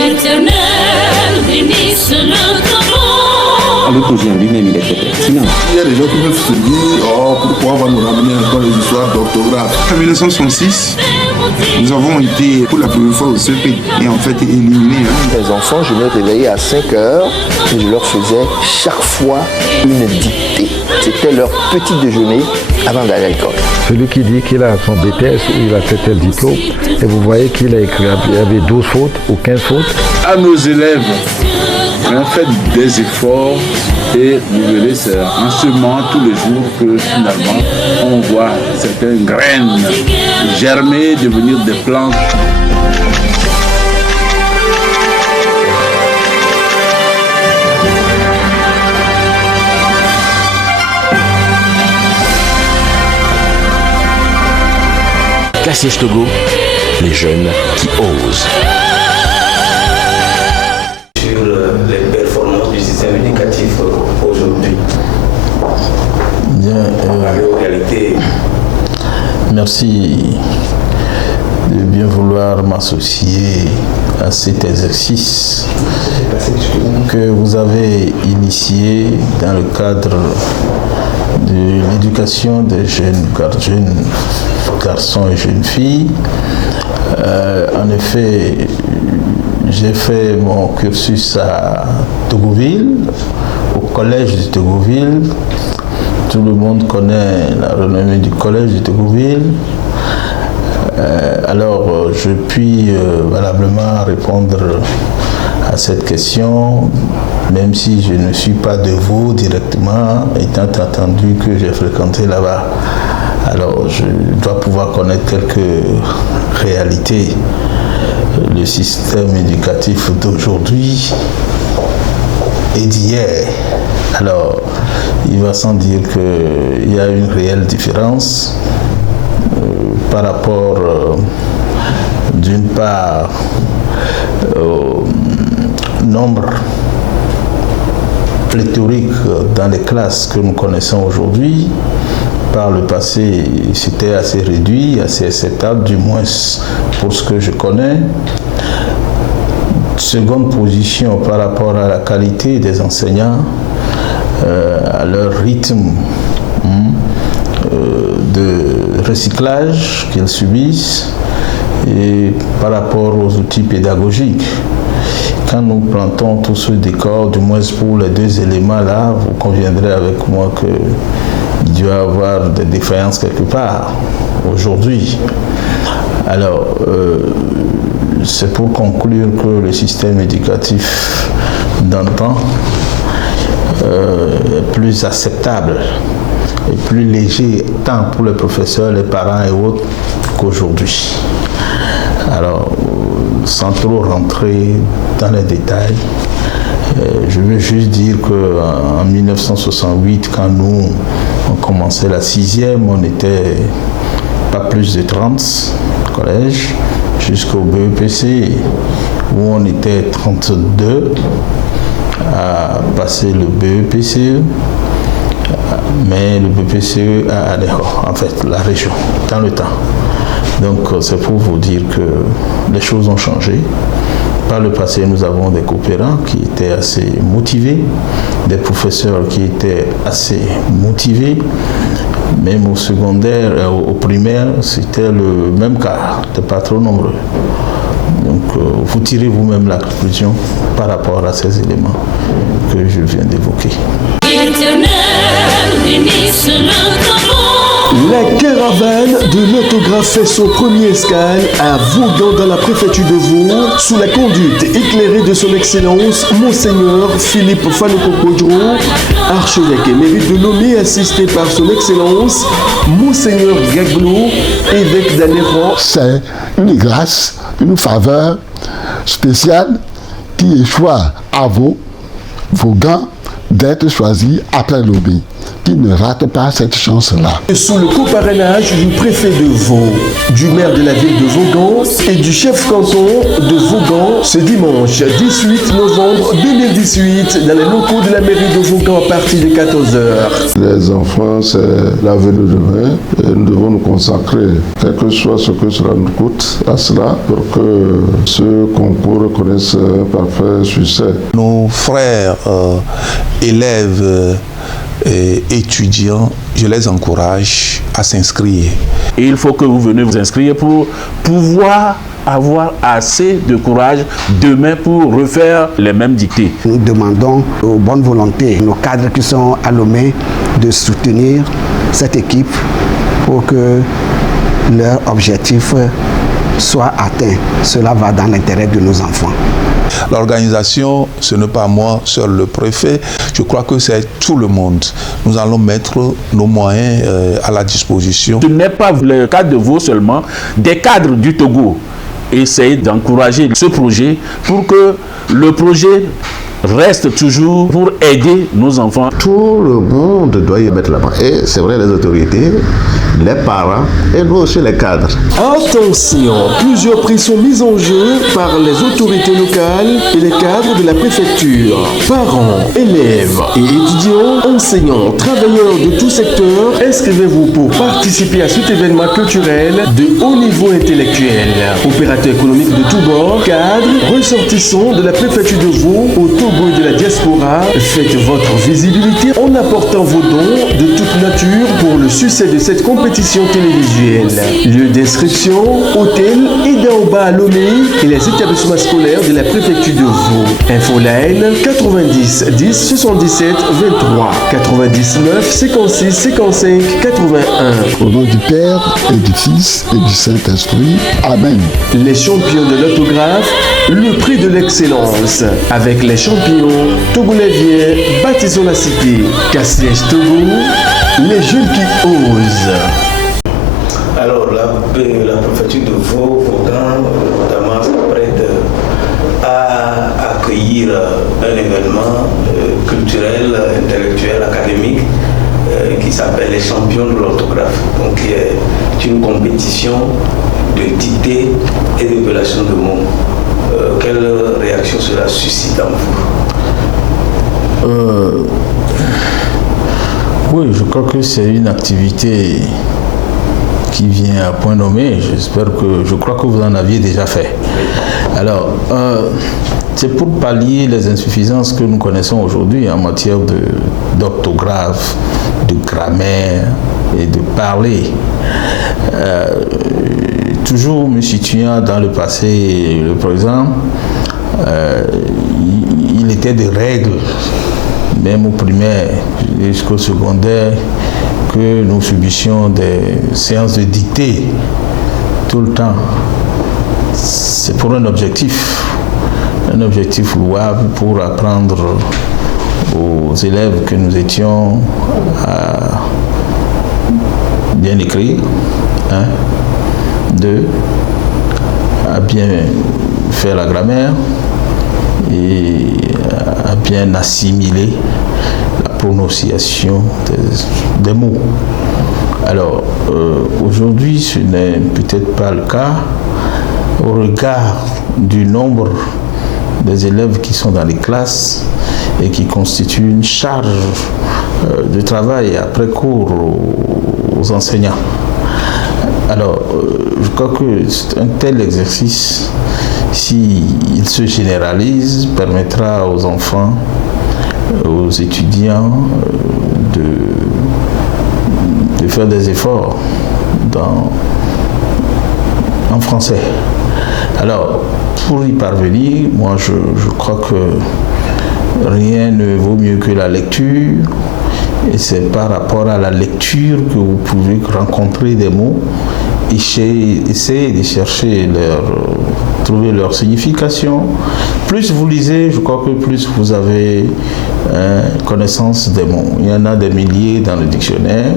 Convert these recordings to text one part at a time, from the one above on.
L'Éternel bénisse notre monde. Le projet en lui-même, il était pertinent. Il y a des gens qui peuvent se dire, oh, pourquoi on va nous ramener encore les histoires d'orthographe. En 1966, nous avons été pour la première fois au CP et en fait éliminés. Les enfants, je me réveillais à 5 heures et je leur faisais chaque fois une dictée. C'était leur petit déjeuner avant d'aller à l'école. Celui qui dit qu'il a son BTS ou il a fait tel diplôme, et vous voyez qu'il a écrit, il y avait 12 fautes ou 15 fautes. À nos élèves, on fait des efforts et vous verrez, c'est en semant tous les jours que finalement on voit certaines graines germer, devenir des plantes. Cassius Togo, les jeunes qui osent. Sur les performances du système éducatif aujourd'hui. Bien, en réalité. Merci de bien vouloir m'associer à cet exercice que vous avez initié dans le cadre de l'éducation des jeunes garçons et jeunes filles. En effet, j'ai fait mon cursus à Togoville, au collège de Togoville. Tout le monde connaît la renommée du collège de Togoville. Alors, je puis valablement répondre à cette question, même si je ne suis pas de vous directement, étant entendu que j'ai fréquenté là-bas. Alors, je dois pouvoir connaître quelques réalités. Le système éducatif d'aujourd'hui et d'hier. Alors, il va sans dire qu'il y a une réelle différence par rapport, d'une part, au nombre pléthorique dans les classes que nous connaissons aujourd'hui. Par le passé, c'était assez réduit, assez acceptable, du moins pour ce que je connais. Seconde position par rapport à la qualité des enseignants, à leur rythme de recyclage qu'ils subissent et par rapport aux outils pédagogiques. Quand nous plantons tout ce décor, du moins pour les deux éléments là, vous conviendrez avec moi qu'il doit y avoir des défaillances quelque part aujourd'hui. Alors, c'est pour conclure que le système éducatif d'antan est plus acceptable et plus léger tant pour les professeurs, les parents et autres qu'aujourd'hui. Alors, sans trop rentrer dans les détails, je veux juste dire qu'en 1968, quand nous on commençait la 6e, on n'était pas plus de 30 collèges, jusqu'au BEPC, où on était 32 à passer le BEPCE, mais le BEPCE a Adéhor, en fait, la région, dans le temps. Donc c'est pour vous dire que les choses ont changé. Par le passé, nous avons des coopérants qui étaient assez motivés, des professeurs qui étaient assez motivés. Même au secondaire, au primaire, c'était le même cas, c'était pas trop nombreux. Donc vous tirez vous-même la conclusion par rapport à ces éléments que je viens d'évoquer. La caravane de l'autographe fait son premier escale à Vaughan dans la préfecture de Vaud sous la conduite éclairée de son excellence Monseigneur Philippe Fanokoko-Dro, archevêque émérite de Lomé, assisté par son excellence Monseigneur Gaglo, évêque d'Anéran. C'est une grâce, une faveur spéciale qui échoue à Vaughan d'être choisi après l'OBI, qui ne rate pas cette chance-là. Sous le coparrainage du préfet de Vaud, du maire de la ville de Vaughan et du chef canton de Vaughan, ce dimanche 18 novembre 2018, dans les locaux de la mairie de Vaughan à partir de 14h. Les enfants, c'est l'avenir de demain et nous devons nous consacrer, quel que soit ce que cela nous coûte, à cela pour que ce concours connaisse un parfait succès. Nos frères élèves et étudiants, je les encourage à s'inscrire. Et il faut que vous veniez vous inscrire pour pouvoir avoir assez de courage demain pour refaire les mêmes dictées. Nous demandons aux bonnes volontés, nos cadres qui sont à Lomé, de soutenir cette équipe pour que leur objectif soit atteint. Cela va dans l'intérêt de nos enfants. L'organisation, ce n'est pas moi seul le préfet, je crois que c'est tout le monde. Nous allons mettre nos moyens à la disposition. Ce n'est pas le cadre de Vaud seulement, des cadres du Togo essayent d'encourager ce projet pour que le projet reste toujours pour aider nos enfants. Tout le monde doit y mettre la main. Et c'est vrai, les autorités, les parents et nous aussi les cadres. Attention, plusieurs prix sont mis en jeu par les autorités locales et les cadres de la préfecture. Parents, élèves et étudiants, enseignants, travailleurs de tout secteur, inscrivez-vous pour participer à cet événement culturel de haut niveau intellectuel. Opérateurs économiques de tous bords, cadres, ressortissants de la préfecture de Vaud au Togo et de la diaspora, faites votre visibilité en apportant vos dons de toute nature pour le succès de cette compétition télévisuelle. Lieu d'inscription, hôtel Edaoba à Lomé et les établissements scolaires de la préfecture de Vaud. Infoline 90 10 77 23 99 56 55 81. Au nom du Père et du Fils et du Saint-Esprit. Amen. Les champions de l'autographe, le prix de l'excellence. Avec les champions togolais, baptisons la cité. Cassiège Togo, les jeunes qui osent. Alors la préfecture de Vaud, notamment, s'apprête à accueillir un événement culturel, intellectuel, académique qui s'appelle les champions de l'orthographe. Donc c'est une compétition de dictée et de révélation de mots. Quelle réaction cela suscite en vous? Oui, je crois que c'est une activité qui vient à point nommé. Je crois que vous en aviez déjà fait. Alors, c'est pour pallier les insuffisances que nous connaissons aujourd'hui en matière d'orthographe, de grammaire et de parler. Toujours me situant dans le passé et le présent, il était des règles, même au primaire jusqu'au secondaire, que nous subissions des séances de dictée tout le temps. C'est pour un objectif louable pour apprendre aux élèves que nous étions à bien écrire, à bien faire la grammaire et à bien assimiler la prononciation des mots. Alors, aujourd'hui, ce n'est peut-être pas le cas au regard du nombre des élèves qui sont dans les classes et qui constituent une charge de travail après cours aux enseignants. Alors, je crois que un tel exercice, s'il se généralise, permettra aux enfants, aux étudiants de faire des efforts en français. Alors, pour y parvenir, moi je crois que rien ne vaut mieux que la lecture. Et c'est par rapport à la lecture que vous pouvez rencontrer des mots et essayer de chercher trouver leur signification. Plus vous lisez, je crois que plus vous avez connaissance des mots. Il y en a des milliers dans le dictionnaire.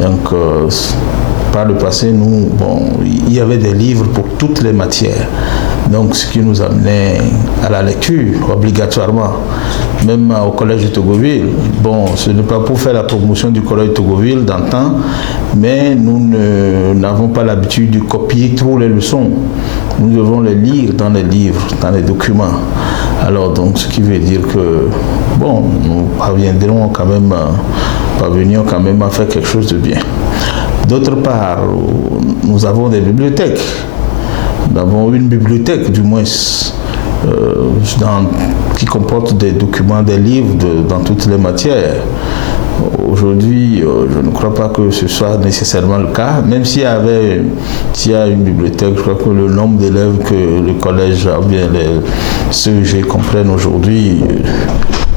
Donc, par le passé, il y avait des livres pour toutes les matières. Donc, ce qui nous amenait à la lecture, obligatoirement, même au collège de Togoville. Bon, ce n'est pas pour faire la promotion du collège de Togoville d'antan, mais nous n'avons pas l'habitude de copier trop les leçons. Nous devons les lire dans les livres, dans les documents. Alors, donc, ce qui veut dire que, bon, nous parvenions quand même à faire quelque chose de bien. D'autre part, nous avons des bibliothèques. Nous avons une bibliothèque, du moins, qui comporte des documents, des livres dans toutes les matières. Aujourd'hui, je ne crois pas que ce soit nécessairement le cas. Même s'il y a une bibliothèque, je crois que le nombre d'élèves que le collège, ou bien les CEG comprennent aujourd'hui,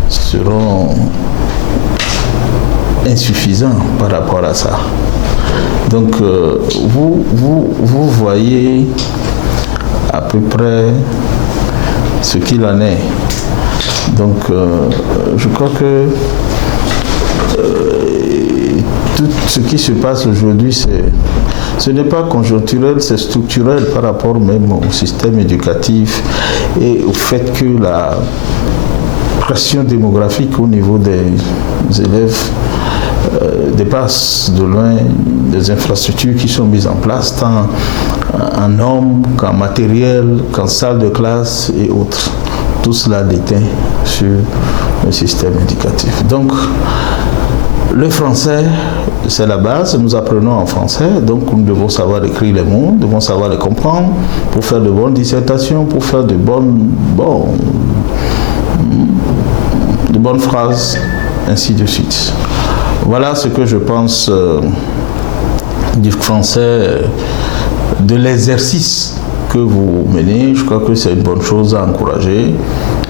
seront insuffisants par rapport à ça. Donc, vous voyez à peu près ce qu'il en est. Donc, je crois que tout ce qui se passe aujourd'hui, ce n'est pas conjoncturel, c'est structurel par rapport même au système éducatif et au fait que la pression démographique au niveau des élèves dépasse de loin des infrastructures qui sont mises en place, tant en hommes qu'en matériel, qu'en salle de classe et autres. Tout cela déteint sur le système éducatif. Donc, le français, c'est la base, nous apprenons en français, donc nous devons savoir écrire les mots, nous devons savoir les comprendre pour faire de bonnes dissertations, pour faire de bonnes phrases, ainsi de suite. Voilà ce que je pense du français, de l'exercice que vous menez. Je crois que c'est une bonne chose à encourager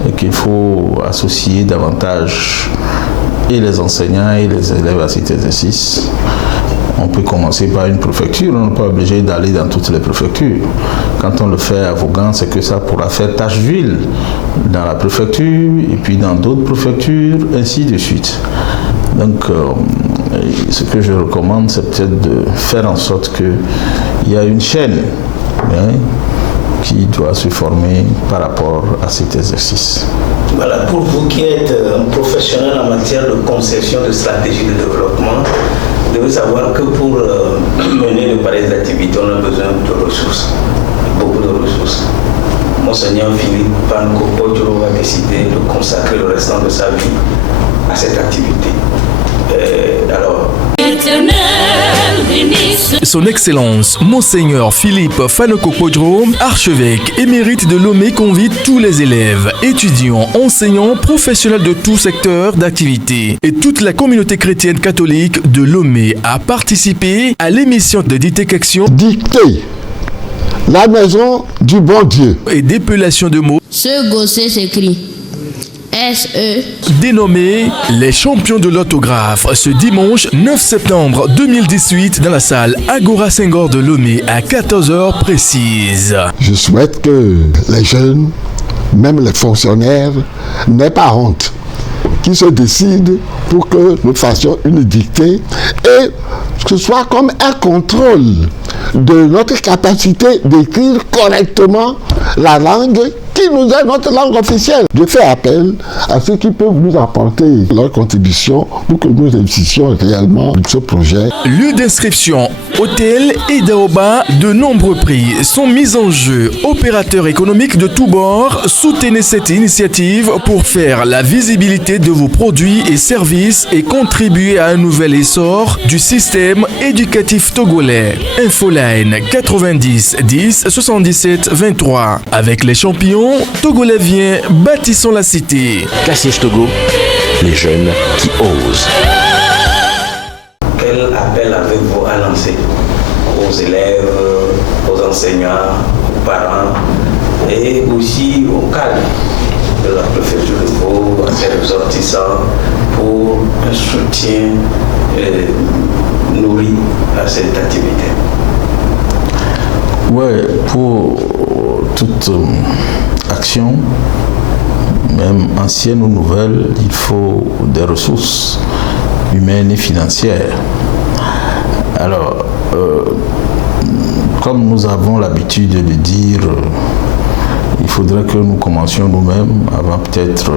et qu'il faut associer davantage et les enseignants et les élèves à cet exercice. On peut commencer par une préfecture, on n'est pas obligé d'aller dans toutes les préfectures. Quand on le fait à Vaughan, c'est que ça pourra faire tache d'huile dans la préfecture et puis dans d'autres préfectures, ainsi de suite. Donc, ce que je recommande, c'est peut-être de faire en sorte qu'il y a une chaîne qui doit se former par rapport à cet exercice. Voilà, pour vous qui êtes un professionnel en matière de conception de stratégie de développement, vous devez savoir que pour mener de pareilles activités, on a besoin de ressources, beaucoup de ressources. Monseigneur Philippe Fanoko-Podjoro a décidé de consacrer le restant de sa vie à cette activité. Son Excellence, Monseigneur Philippe Fanoko-Podjoro, archevêque émérite de Lomé, convite tous les élèves, étudiants, enseignants, professionnels de tout secteur d'activité et toute la communauté chrétienne catholique de Lomé à participer à l'émission de Dictée. Dictée, la maison du bon Dieu. Et d'épellation de mots. Ce gossé s'écrit S-E. Dénommé les champions de l'autographe ce dimanche 9 septembre 2018 dans la salle Agora Senghor de Lomé à 14h précise. Je souhaite que les jeunes, même les fonctionnaires, n'aient pas honte, qu'ils se décident pour que nous fassions une dictée et que ce soit comme un contrôle de notre capacité d'écrire correctement la langue qui nous est notre langue officielle. Je fais appel à ceux qui peuvent nous apporter leur contribution pour que nous réussissions réellement ce projet. Lieu d'inscription, hôtel et Daoba, de nombreux prix sont mis en jeu. Opérateurs économiques de tous bords, soutenez cette initiative pour faire la visibilité de vos produits et services et contribuer à un nouvel essor du système éducatif togolais. Infoline 90 10 77 23. Avec les champions Togolais vient, bâtissons la cité. Cassiège Togo, les jeunes qui osent. Quel appel avez-vous à lancer aux élèves, aux enseignants, aux parents et aussi aux cadres de la préfecture de Vaud, à ses ressortissants pour un soutien nourri à cette activité? Oui, pour toute action, même ancienne ou nouvelle, il faut des ressources humaines et financières. Alors, comme nous avons l'habitude de le dire, faudrait que nous commencions nous-mêmes avant peut-être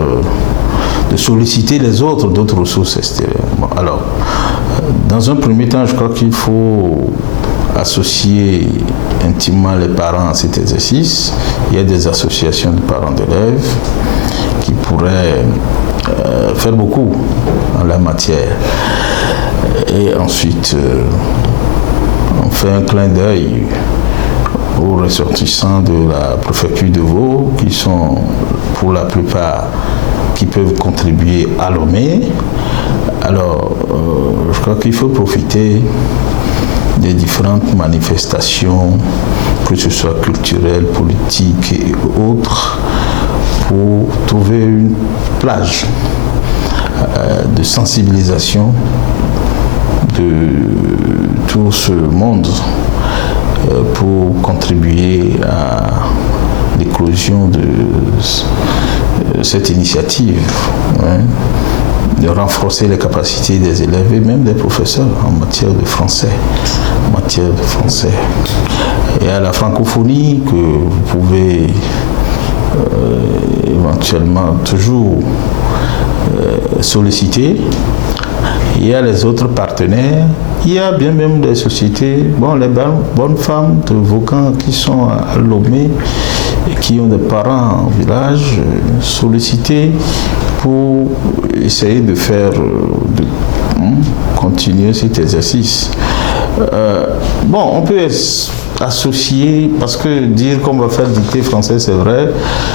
de solliciter les autres, d'autres ressources extérieures. Bon, alors, dans un premier temps, je crois qu'il faut associer intimement les parents à cet exercice. Il y a des associations de parents d'élèves qui pourraient faire beaucoup en la matière. Et ensuite, on fait un clin d'œil aux ressortissants de la préfecture de Vaud, qui sont pour la plupart qui peuvent contribuer à Lomé. Alors, je crois qu'il faut profiter des différentes manifestations, que ce soit culturelles, politiques et autres, pour trouver une plage de sensibilisation de tout ce monde pour contribuer à l'éclosion de cette initiative, de renforcer les capacités des élèves et même des professeurs en matière de français. Et à la francophonie que vous pouvez éventuellement toujours solliciter. Il y a les autres partenaires, il y a bien même des sociétés, les bonnes femmes de Vaughan qui sont à Lomé et qui ont des parents au village, solliciter pour essayer de faire, continuer cet exercice. On peut associer, parce que dire qu'on va faire dictée français, c'est vrai,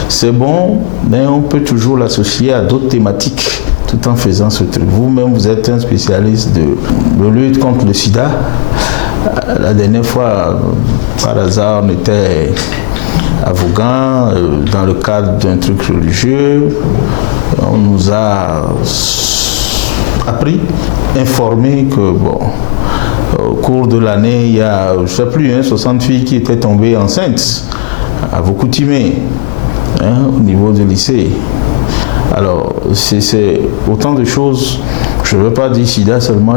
c'est bon, mais on peut toujours l'associer à d'autres thématiques tout en faisant ce truc. Vous-même, vous êtes un spécialiste de lutte contre le sida. La dernière fois, par hasard, on était à Vaughan, dans le cadre d'un truc religieux. On nous a appris, informé que, au cours de l'année, il y a, je ne sais plus, 60 filles qui étaient tombées enceintes à Vaucoutimé, au niveau du lycée. Alors, c'est autant de choses. Je ne veux pas dire sida seulement,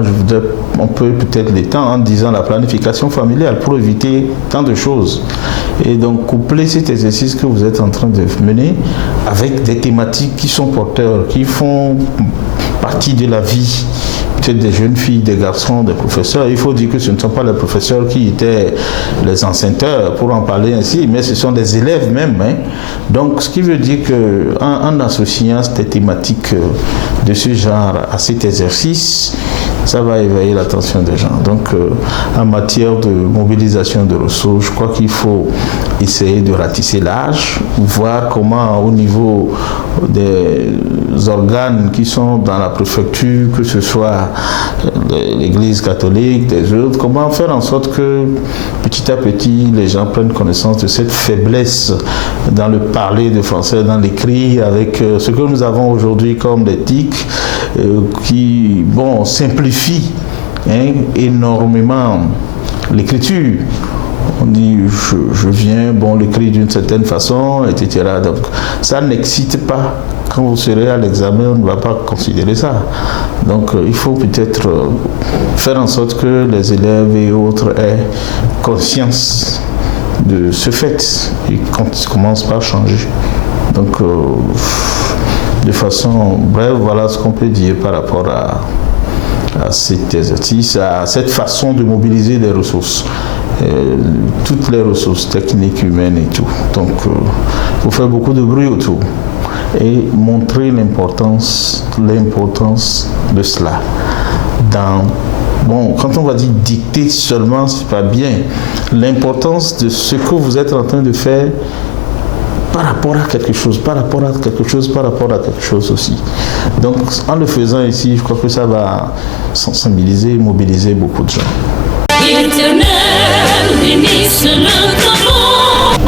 on peut peut-être l'étendre en disant la planification familiale pour éviter tant de choses. Et donc, coupler cet exercice que vous êtes en train de mener avec des thématiques qui sont porteurs, qui font partie de la vie, peut-être des jeunes filles, des garçons, des professeurs. Il faut dire que ce ne sont pas les professeurs qui étaient les enseignants, pour en parler ainsi, mais ce sont des élèves même. Donc, ce qui veut dire qu'en associant des thématiques de ce genre à cet exercice, ça va éveiller l'attention des gens. Donc, en matière de mobilisation de ressources, je crois qu'il faut essayer de ratisser large, voir comment au niveau des organes qui sont dans la préfecture, que ce soit l'Église catholique, des autres, comment faire en sorte que petit à petit les gens prennent connaissance de cette faiblesse dans le parler de français, dans l'écrit, avec ce que nous avons aujourd'hui comme des TIC qui simplifient énormément l'écriture. On dit je viens, l'écrit d'une certaine façon, etc. Donc ça n'excite pas. Quand vous serez à l'examen, on ne va pas considérer ça. Donc il faut peut-être faire en sorte que les élèves et autres aient conscience de ce fait et qu'on commence par changer. Donc de façon brève, voilà ce qu'on peut dire par rapport à cet exercice, à cette façon de mobiliser des ressources. Toutes les ressources techniques, humaines et tout. Donc, il faut faire beaucoup de bruit autour et montrer l'importance de cela. Quand on va dire dicter seulement, c'est pas bien. L'importance de ce que vous êtes en train de faire par rapport à quelque chose, par rapport à quelque chose aussi. Donc, en le faisant ici, je crois que ça va sensibiliser, mobiliser beaucoup de gens.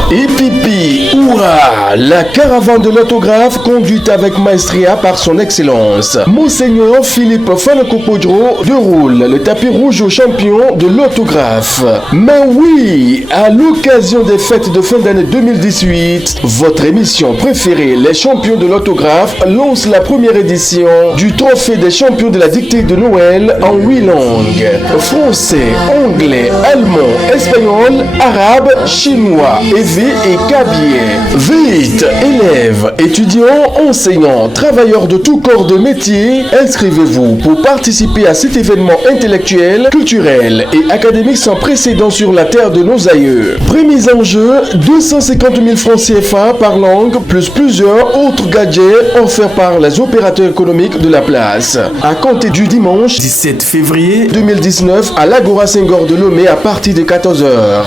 Ipipi, Oura, la caravane de l'autographe conduite avec maestria par son excellence. Monseigneur Philippe Fanokopodro déroule le tapis rouge aux champions de l'autographe. Mais oui, à l'occasion des fêtes de fin d'année 2018, votre émission préférée, les champions de l'autographe, lance la première édition du trophée des champions de la dictée de Noël en 8 langues. Français, anglais, allemand, espagnol, arabe, chinois, et kabylie. est. Vite, élèves, étudiants, enseignants, travailleurs de tout corps de métier, inscrivez-vous pour participer à cet événement intellectuel, culturel et académique sans précédent sur la terre de nos aïeux. Premiers enjeux, 250 000 francs CFA par langue, plus plusieurs autres gadgets offerts par les opérateurs économiques de la place. À compter du dimanche 17 février 2019 à l'Agora Senghor de Lomé à partir de 14h.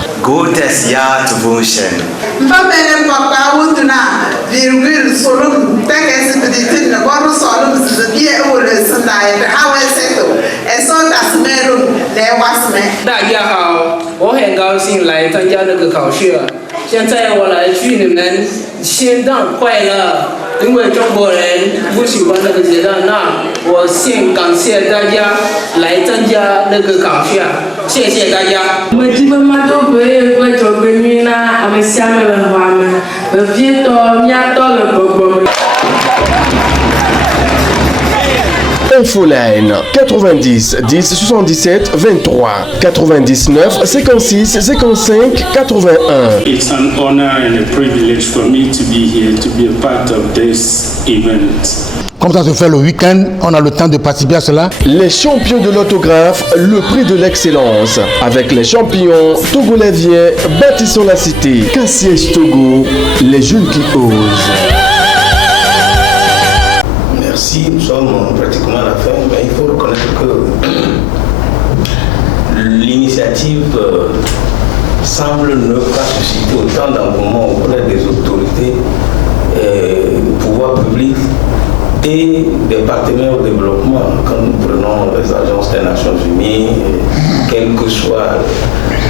Infoline 90 10 77 23 99 56 55 81. It's an honor and a privilege for me to be here to be a part of this event. Comme ça se fait le week-end, on a le temps de participer à cela. Les champions de l'autographe, le prix de l'excellence. Avec les champions togolais, bâtissons la cité. Cassiès Togo, les jeunes qui osent. Merci, nous sommes pratiquement à la fin, mais il faut reconnaître que l'initiative semble ne pas susciter autant d'engouement auprès des autorités, pouvoirs publics et des partenaires au développement. Quand nous prenons les agences des Nations Unies, quel que soit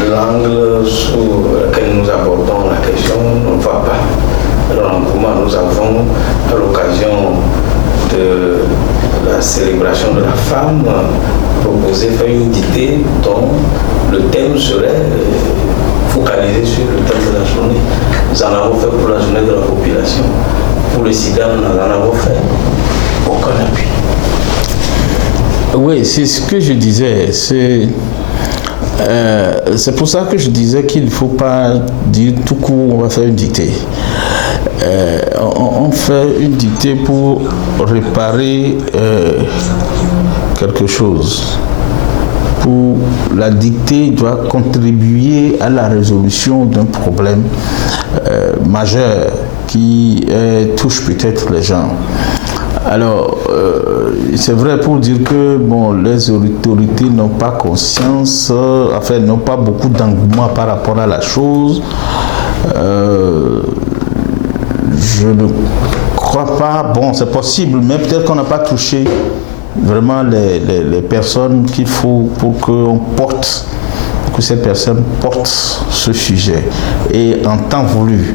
l'angle sur lequel nous abordons la question, ne va pas. Alors, nous avons, à l'occasion de la célébration de la femme, proposé faire une dictée dont le thème serait focalisé sur le thème de la journée. Nous en avons fait pour la journée de la population. Pour le sida, nous en avons fait aucun appui. Oui, c'est ce que je disais. C'est pour ça que je disais qu'il ne faut pas dire tout court on va faire une dictée. On fait une dictée pour réparer quelque chose. Pour la dictée doit contribuer à la résolution d'un problème majeur qui touche peut-être les gens. Alors, c'est vrai pour dire que bon, les autorités n'ont pas conscience, enfin, n'ont pas beaucoup d'engouement par rapport à la chose. Je ne crois pas, bon, c'est possible, mais peut-être qu'on n'a pas touché vraiment les personnes qu'il faut pour qu'on porte, que ces personnes portent ce sujet et en temps voulu.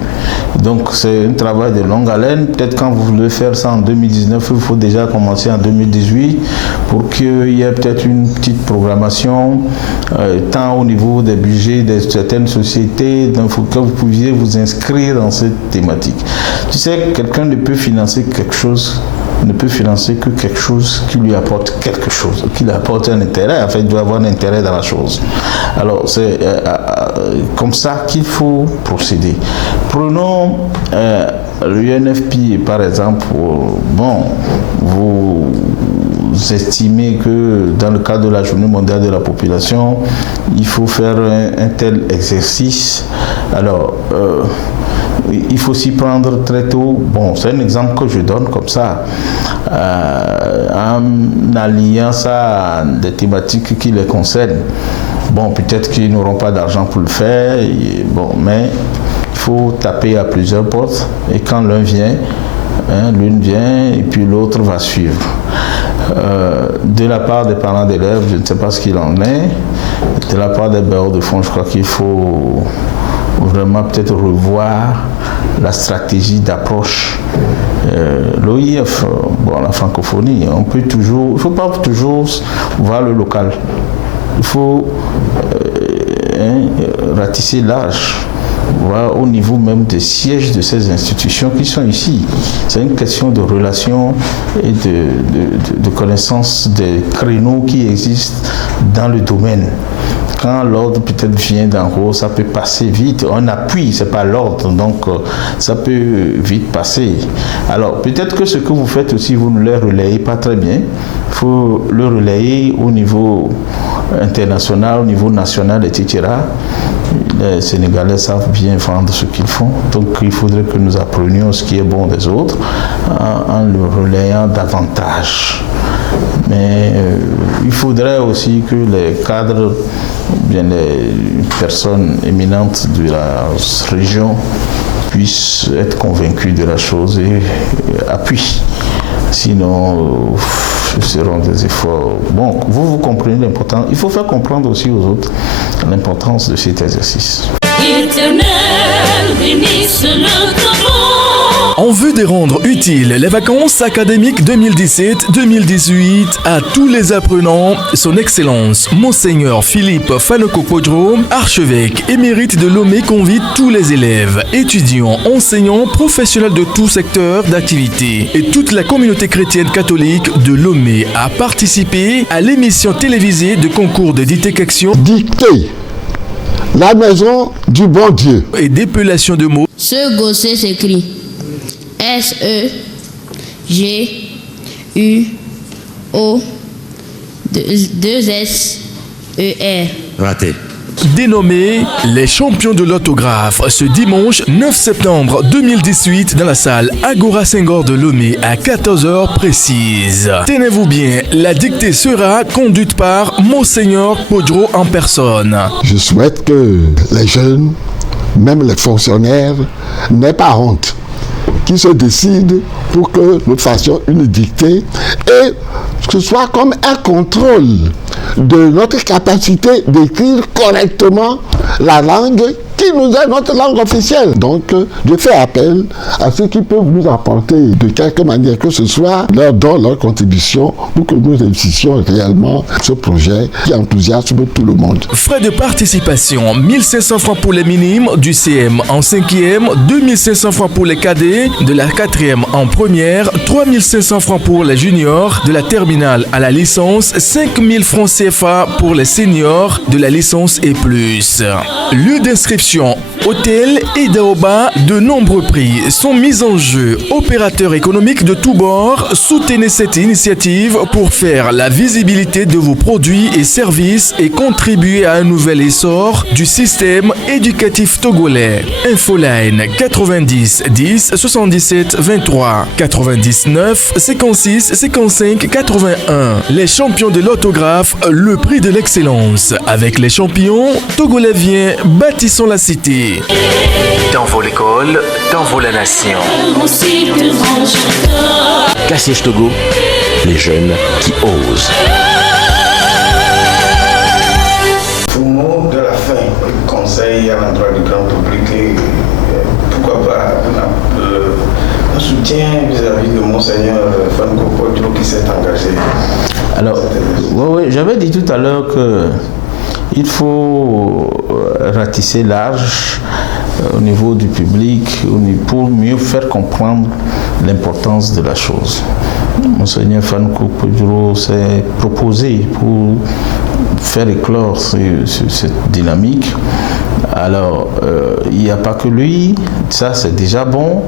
Donc c'est un travail de longue haleine. Peut-être quand vous voulez faire ça en 2019, il faut déjà commencer en 2018 pour qu'il y ait peut-être une petite programmation, tant au niveau des budgets de certaines sociétés, donc il faut que vous puissiez vous inscrire dans cette thématique. Tu sais, quelqu'un ne peut financer quelque chose, ne peut financer que quelque chose qui lui apporte quelque chose, qui lui apporte un intérêt. En fait, il doit avoir un intérêt dans la chose. Alors, c'est comme ça qu'il faut procéder. Prenons l'UNFP, par exemple. Bon, vous estimez que dans le cadre de la Journée mondiale de la population, il faut faire un tel exercice. Alors, il faut s'y prendre très tôt. Bon, c'est un exemple que je donne comme ça, en alliant ça à des thématiques qui les concernent. Bon, peut-être qu'ils n'auront pas d'argent pour le faire, bon, mais il faut taper à plusieurs portes, et quand l'un vient, l'une vient, et puis l'autre va suivre. De la part des parents d'élèves, je ne sais pas ce qu'il en est. De la part des bailleurs de fonds, je crois qu'il faut vraiment peut-être revoir la stratégie d'approche. L'OIF, bon, la francophonie, on peut toujours, il ne faut pas toujours voir le local. Il faut ratisser large, voir au niveau même des sièges de ces institutions qui sont ici. C'est une question de relations et de connaissance des créneaux qui existent dans le domaine. Quand l'ordre peut-être vient d'en haut, ça peut passer vite. On appuie, c'est pas l'ordre, donc ça peut vite passer. Alors peut-être que ce que vous faites aussi, vous ne le relayez pas très bien. Il faut le relayer au niveau international, au niveau national, etc. Les Sénégalais savent bien vendre ce qu'ils font, donc il faudrait que nous apprenions ce qui est bon des autres en le relayant davantage. Mais il faudrait aussi que les cadres, bien les personnes éminentes de la région puissent être convaincus de la chose et appuient. Sinon, ce seront des efforts. Bon, vous comprenez l'importance. Il faut faire comprendre aussi aux autres l'importance de cet exercice. Éternel, bénisse notre nom. En vue de rendre utiles les vacances académiques 2017-2018 à tous les apprenants, son Excellence Monseigneur Philippe Fanoko-Kodjo, archevêque émérite de Lomé, convite tous les élèves, étudiants, enseignants, professionnels de tout secteur d'activité et toute la communauté chrétienne catholique de Lomé à participer à l'émission télévisée de concours de détection Dictée, la maison du bon Dieu et d'épellation de mots. Ce gossé s'écrit S-E-G-U-O-2-S-E-R. Raté. Dénommé les champions de l'autographe ce dimanche 9 septembre 2018 dans la salle Agora Senghor de Lomé à 14h précise. Tenez-vous bien, la dictée sera conduite par Monseigneur Kodjo en personne. Je souhaite que les jeunes, même les fonctionnaires, n'aient pas honte, qui se décident pour que nous fassions une dictée et que ce soit comme un contrôle de notre capacité d'écrire correctement la langue qui nous est notre langue officielle. Donc, je fais appel à ceux qui peuvent nous apporter de quelque manière que ce soit leur don, leur contribution pour que nous réussissions réellement ce projet qui enthousiasme tout le monde. Frais de participation, 1500 francs pour les minimes du CM en 5e, 2500 francs pour les cadets de la 4e en première, 3500 francs pour les juniors de la terminale à la licence, 5000 francs CFA pour les seniors de la licence et plus. Lieu d'inscription, hôtel et Daoba, de nombreux prix sont mis en jeu. Opérateurs économiques de tous bords, soutenez cette initiative pour faire la visibilité de vos produits et services et contribuer à un nouvel essor du système éducatif togolais. Infoline 90 10 77 23 99 56 55 81. Les champions de l'autographe, le prix de l'excellence. Avec les champions, Togolais vient, bâtissons la cité. Dans vos écoles, dans vos la nation. Cassiège Togo, les jeunes qui osent. Pour mot de la fin, conseil à l'endroit du grand public, pourquoi pas un soutien vis-à-vis de Monseigneur Fanoko-Kodjo qui s'est engagé. Alors, oui, j'avais dit tout à l'heure que il faut ratisser large au niveau du public pour mieux faire comprendre l'importance de la chose. Monseigneur Fanoko-Kodjo s'est proposé pour faire éclore cette dynamique. Alors, il n'y a pas que lui, ça c'est déjà bon.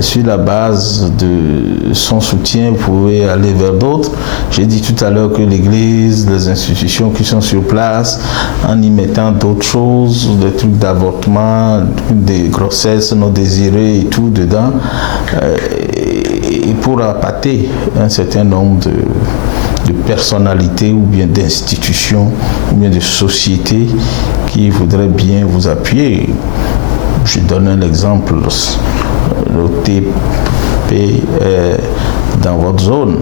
Sur la base de son soutien, vous pouvez aller vers d'autres. J'ai dit tout à l'heure que l'Église, les institutions qui sont sur place, en y mettant d'autres choses, des trucs d'avortement, des grossesses non désirées et tout dedans, et pour appâter un certain nombre de personnalités ou bien d'institutions ou bien de sociétés qui voudraient bien vous appuyer. Je donne un exemple. L'OTP dans votre zone.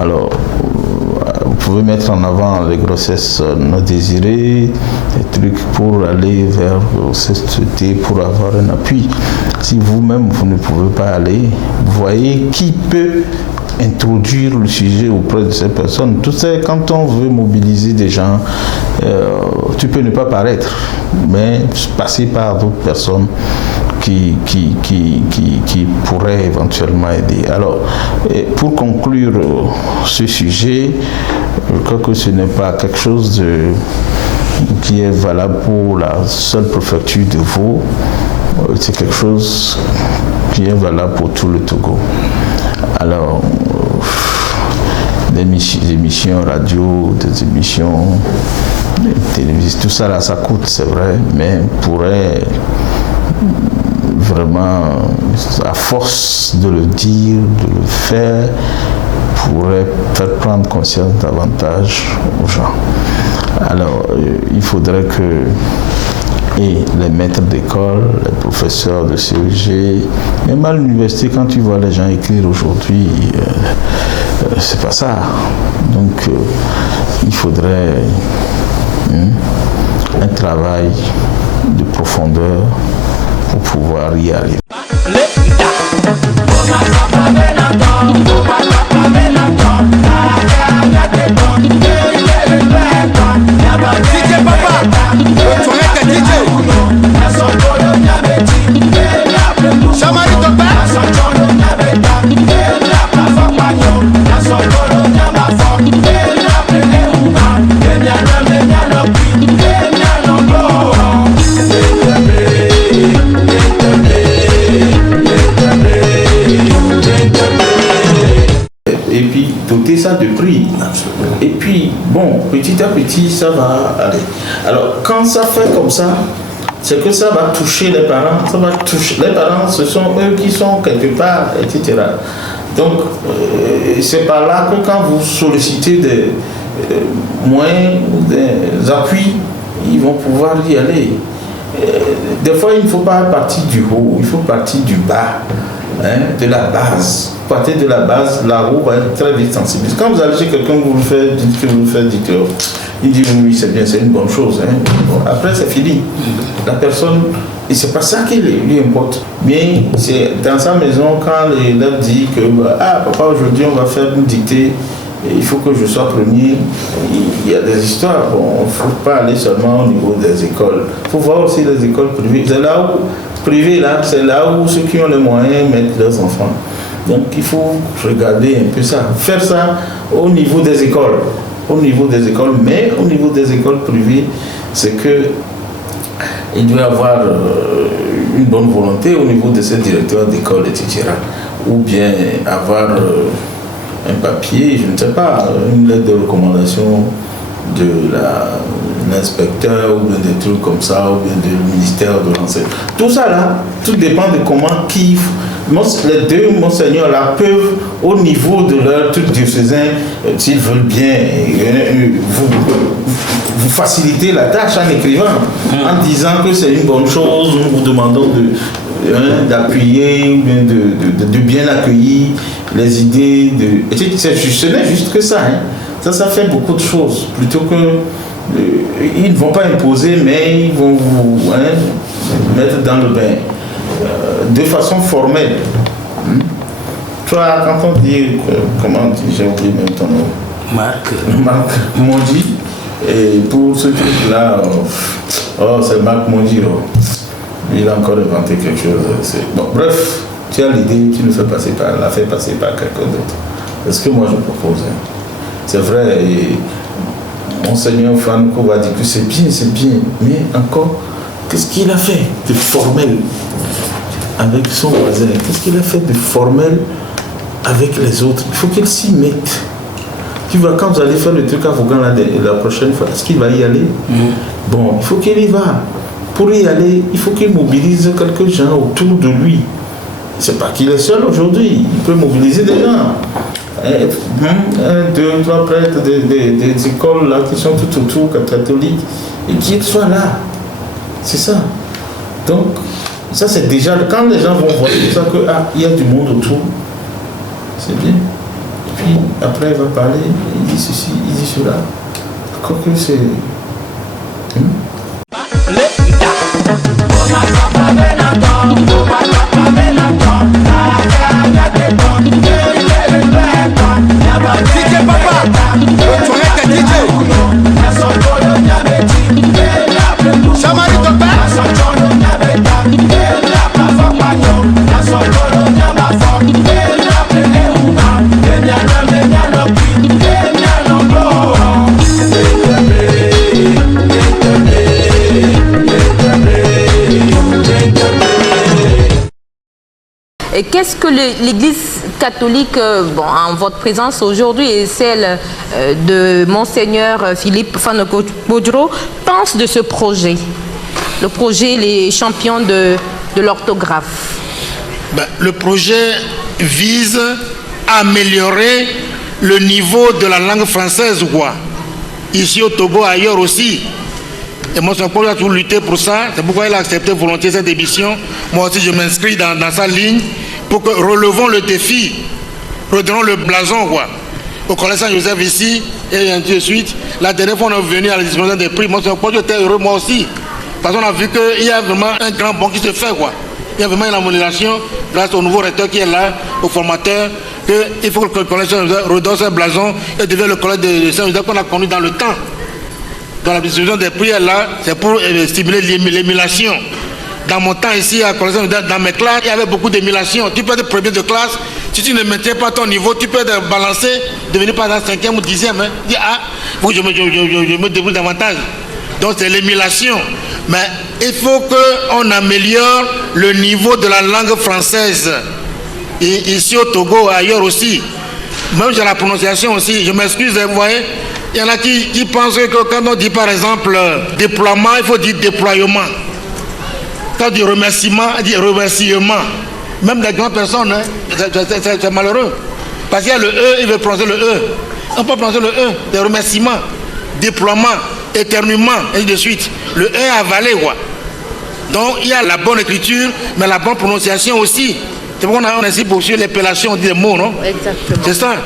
Alors, vous pouvez mettre en avant les grossesses non désirées, des trucs pour aller vers cette pour avoir un appui. Si vous-même, vous ne pouvez pas aller, vous voyez qui peut introduire le sujet auprès de ces personnes. Tout ça, quand on veut mobiliser des gens, tu peux ne pas paraître, mais passer par d'autres personnes qui pourraient éventuellement aider. Alors, pour conclure ce sujet, Je crois que ce n'est pas quelque chose qui est valable pour la seule préfecture de Vaud. C'est quelque chose qui est valable pour tout le Togo. Alors, des émissions radio, des émissions télévision, tout ça là, ça coûte, c'est vrai, mais on pourrait vraiment, à force de le dire, de le faire, pourrait faire prendre conscience davantage aux gens. Alors, il faudrait que les maîtres d'école, les professeurs de CEG, même à l'université, quand tu vois les gens écrire aujourd'hui, c'est pas ça. Donc, il faudrait un travail de profondeur pour pouvoir y arriver. Et puis doter ça de prix. Et puis, bon, petit à petit, ça va aller. Alors, quand ça fait comme ça, c'est que ça va toucher les parents. Ça va toucher les parents, ce sont eux qui sont quelque part, etc. Donc, c'est par là que quand vous sollicitez des moyens, des appuis, ils vont pouvoir y aller. Des fois, il ne faut pas partir du haut, il faut partir du bas, de la base. Partez de la base, la roue va être très vite sensible. Quand vous allez chez quelqu'un, vous le faites, dites que vous le faites, dites que il dit oui, c'est bien, c'est une bonne chose. Bon, après, c'est fini. La personne, et c'est pas ça qui lui importe. Mais c'est dans sa maison, quand l'élève dit que ah, papa, aujourd'hui, on va faire une dictée, il faut que je sois premier. Il y a des histoires. Bon, il ne faut pas aller seulement au niveau des écoles. Il faut voir aussi les écoles privées. C'est là où, privées, là, c'est là où ceux qui ont les moyens mettent leurs enfants. Donc il faut regarder un peu ça, faire ça au niveau des écoles, mais au niveau des écoles privées, c'est que il doit y avoir une bonne volonté au niveau de ces directeurs d'école, etc. Ou bien avoir un papier, je ne sais pas, une lettre de recommandation de l'inspecteur ou bien des trucs comme ça, ou bien du ministère de l'enseignement. Tout ça là, tout dépend de comment les deux monseigneurs là peuvent, au niveau de leur truc diocésain, s'ils veulent bien vous faciliter la tâche en écrivant, en disant que c'est une bonne chose, nous vous demandons d'appuyer, de bien accueillir les idées. Ce n'est juste que ça. Ça fait beaucoup de choses. Plutôt que ils ne vont pas imposer, mais ils vont vous mettre dans le bain. De façon formelle. Toi, quand on dit, comment on dit, j'ai oublié même ton nom. Marc Mondi. Et pour ce truc-là, c'est Marc Mondi. Il a encore inventé quelque chose. Bon, bref, tu as l'idée, tu le fais passer la fais passer par quelqu'un d'autre. C'est ce que moi je propose. C'est vrai, et Monseigneur Franco va dire que c'est bien, mais encore, qu'est-ce qu'il a fait de formel avec son voisin? Qu'est-ce qu'il a fait de formel avec les autres? Il faut qu'il s'y mette. Tu vois, quand vous allez faire le truc à Vaughan la prochaine fois, est-ce qu'il va y aller? Bon, il faut qu'il y va. Pour y aller, il faut qu'il mobilise quelques gens autour de lui. C'est pas qu'il est seul aujourd'hui, il peut mobiliser des gens. 1, 2, 3 prêtres des écoles là, qui sont tout autour, catholiques, et qu'ils soient là. C'est ça. Donc, ça c'est déjà, quand les gens vont voir tout ça, qu'il y a du monde autour, c'est bien. Et puis, après, il va parler, il dit ceci, il dit cela. Quoique c'est... DJ Papa, le DJ. Somebody to back. qu'est-ce que l'Église catholique, en votre présence aujourd'hui et celle de Monseigneur Philippe Fanokojro, pense de ce projet? Le projet Les Champions de l'orthographe. Le projet vise à améliorer le niveau de la langue française, ici au Togo, ailleurs aussi. Et moi, je a toujours lutté pour ça. C'est pourquoi il a accepté volontiers cette émission. Moi aussi, je m'inscris dans sa ligne pour que relevons le défi, redonnons le blason, au Collège Saint-Joseph ici, et ainsi de suite. La dernière fois, on est venu à la distribution des prix. Moi, j'étais heureux, moi aussi. Parce qu'on a vu qu'il y a vraiment un grand bond qui se fait, Il y a vraiment une amélioration grâce au nouveau recteur qui est là, au formateur, qu'il faut que le Collège Saint-Joseph redonne ce blason et devienne le Collège de Saint-Joseph qu'on a connu dans le temps. Dans la distribution des prières là, c'est pour stimuler l'émulation. Dans mon temps ici à Collège Saint-Joseph, dans mes classes, il y avait beaucoup d'émulation. Tu peux être premier de classe, si tu ne maintiens pas ton niveau, tu peux être balancé, devenir par exemple 5e ou 10e. Dis, faut que je me débrouille davantage. Donc c'est l'émulation. Mais il faut qu'on améliore le niveau de la langue française. Et ici au Togo, ailleurs aussi. Même j'ai la prononciation aussi. Je m'excuse, vous voyez. Il y en a qui pensent que quand on dit par exemple déploiement, il faut dire déploiement. Quand on dit remerciement, on dit remerciement. Même les grandes personnes, c'est malheureux. Parce qu'il y a le E, il veut prononcer le E. On peut prononcer le E, des remerciements, déploiement, éternuement, et ainsi de suite. Le E est avalé, Donc il y a la bonne écriture, mais la bonne prononciation aussi. C'est pourquoi on a ainsi poursuivi l'épellation, on dit des mots, non? Exactement. C'est ça.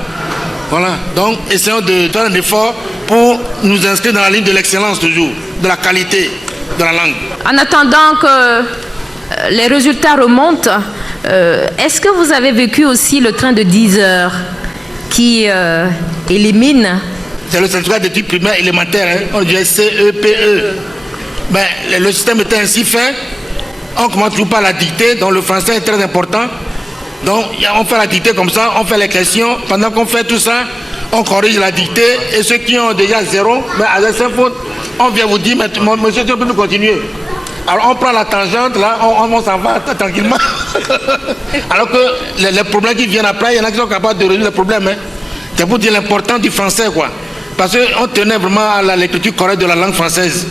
Voilà. Donc essayons de faire un effort pour nous inscrire dans la ligne de l'excellence toujours, de la qualité de la langue. En attendant que les résultats remontent, est-ce que vous avez vécu aussi le train de 10 heures qui élimine? C'est le certificat d'études primaires élémentaires, on dirait CEPE. Ben, le système était ainsi fait. On commence toujours par la dictée, donc le français est très important. Donc on fait la dictée comme ça, on fait les questions. Pendant qu'on fait tout ça, on corrige la dictée. Et ceux qui ont déjà 0, ben, avec 5 fautes, on vient vous dire, mais monsieur, tu peux continuer. Alors on prend la tangente, là, on s'en va tranquillement. Alors que les problèmes qui viennent après, il y en a qui sont capables de résoudre les problèmes. C'est pour dire l'importance du français, Parce qu'on tenait vraiment à l'écriture correcte de la langue française.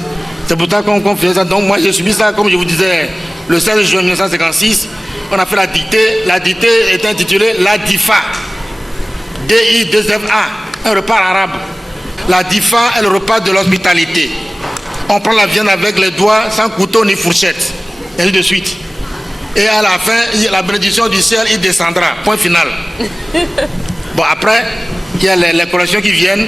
C'est pour ça qu'on faisait ça. Donc moi j'ai subi ça, comme je vous disais, le 16 juin 1956. On a fait la dictée. La dictée était intitulée La Difa. D-I-2-F-A. Un repas arabe. La Difa est le repas de l'hospitalité. On prend la viande avec les doigts, sans couteau ni fourchette. Et ainsi de suite. Et à la fin, la bénédiction du ciel, il descendra. Point final. Bon, après, il y a les collections qui viennent.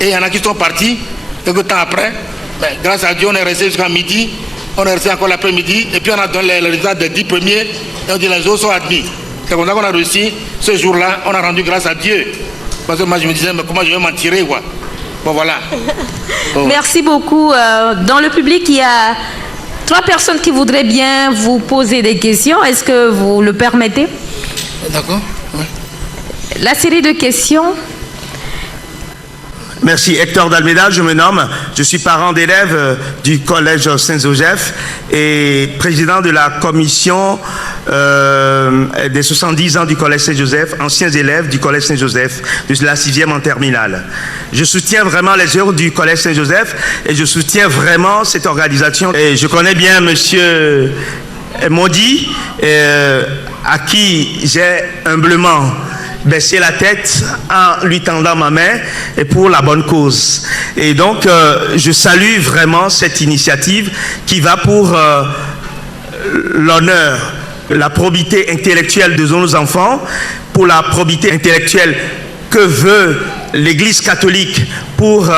Et il y en a qui sont partis. Quelques temps après. Mais grâce à Dieu, on est resté jusqu'à midi. On est resté encore l'après-midi. Et puis on a donné les résultats des 10 premiers. Et on dit les autres sont admis. C'est comme ça qu'on a réussi. Ce jour-là, on a rendu grâce à Dieu. Parce que moi, je me disais, mais comment je vais m'en tirer, Bon, voilà. Bon. Merci beaucoup. Dans le public, il y a 3 personnes qui voudraient bien vous poser des questions. Est-ce que vous le permettez? D'accord. Oui. La série de questions. Merci. Hector Dalmeda, je me nomme. Je suis parent d'élèves du Collège Saint-Joseph et président de la commission des 70 ans du Collège Saint-Joseph, anciens élèves du Collège Saint-Joseph, de la 6e en terminale. Je soutiens vraiment les œuvres du Collège Saint-Joseph et je soutiens vraiment cette organisation. Et je connais bien monsieur Maudit, à qui j'ai humblement baisser la tête en lui tendant ma main et pour la bonne cause. Et donc, je salue vraiment cette initiative qui va pour l'honneur, la probité intellectuelle de nos enfants, pour la probité intellectuelle que veut l'Église catholique pour